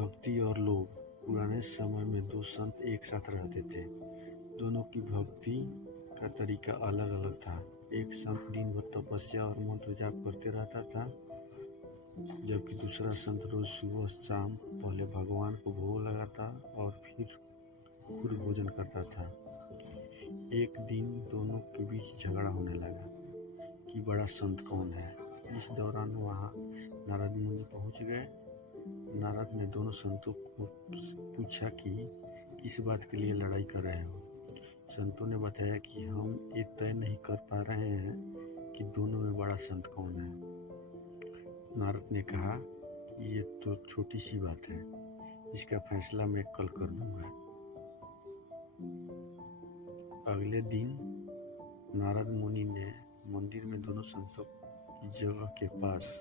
भक्ति और लोभ। पुराने समय में दो संत एक साथ रहते थे। दोनों की भक्ति का तरीका अलग अलग था। एक संत दिन भर तपस्या और मंत्र जाप करते रहता था, जबकि दूसरा संत रोज सुबह शाम पहले भगवान को भोग लगाता और फिर खुद भोजन करता था। एक दिन दोनों के बीच झगड़ा होने लगा कि बड़ा संत कौन है। इस दौरान वहाँ नारद मुनि पहुँच गए। नारद ने दोनों संतों को पूछा कि किस बात के लिए लड़ाई कर रहे हो। संतों ने बताया कि हम ये तय नहीं कर पा रहे हैं कि दोनों में बड़ा संत कौन है। नारद ने कहा, ये तो छोटी सी बात है, इसका फैसला मैं कल कर दूंगा। अगले दिन नारद मुनि ने मंदिर में दोनों संतों की जगह के पास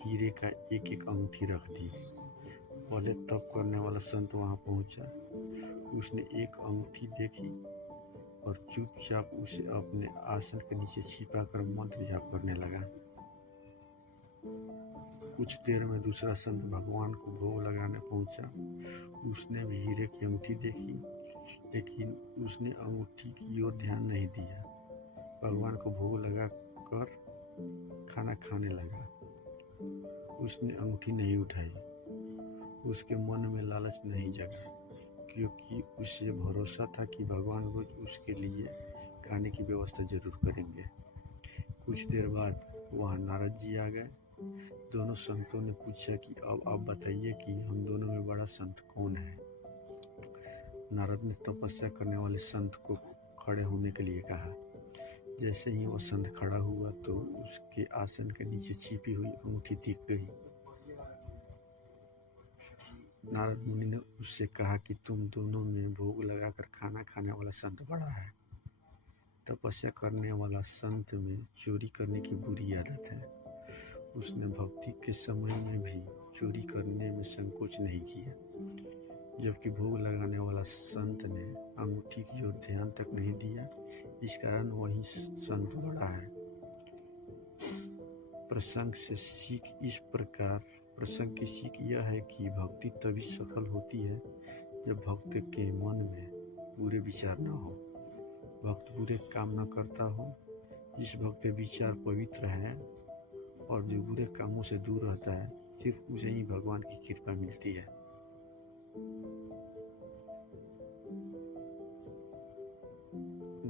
हीरे का एक एक अंगूठी रख दी। पहले तप करने वाला संत वहां पहुंचा। उसने एक अंगूठी देखी और चुपचाप उसे अपने आसन के नीचे छिपाकर मंत्र जाप करने लगा। कुछ देर में दूसरा संत भगवान को भोग लगाने पहुंचा। उसने भी हीरे की अंगूठी देखी, लेकिन उसने अंगूठी की ओर ध्यान नहीं दिया। भगवान को भोग लगा कर खाना खाने लगा। उसने अंगूठी नहीं उठाई। उसके मन में लालच नहीं जगा, क्योंकि उसे भरोसा था कि भगवान रोज उसके लिए खाने की व्यवस्था जरूर करेंगे। कुछ देर बाद वहाँ नारद जी आ गए। दोनों संतों ने पूछा कि अब आप बताइए कि हम दोनों में बड़ा संत कौन है। नारद ने तपस्या करने वाले संत को खड़े होने के लिए कहा। जैसे ही वो संत खड़ा हुआ तो उसके आसन के नीचे छिपी हुई अंगूठी दिख गई। नारद मुनि ने उससे कहा कि तुम दोनों में भोग लगाकर खाना खाने वाला संत बड़ा है। तपस्या करने वाला संत में चोरी करने की बुरी आदत है। उसने भक्ति के समय में भी चोरी करने में संकोच नहीं किया, जबकि भोग लगाने वाला संत ने अंगूठी की ओर ध्यान तक नहीं दिया। इस कारण वही संत बड़ा है। प्रसंग की सीख यह है कि भक्ति तभी सफल होती है जब भक्त के मन में बुरे विचार न हो, भक्त बुरे काम न करता हो। जिस भक्त के विचार पवित्र है और जो बुरे कामों से दूर रहता है, सिर्फ उसे ही भगवान की कृपा मिलती है।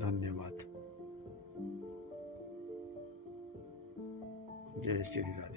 धन्यवाद। जय श्री राम।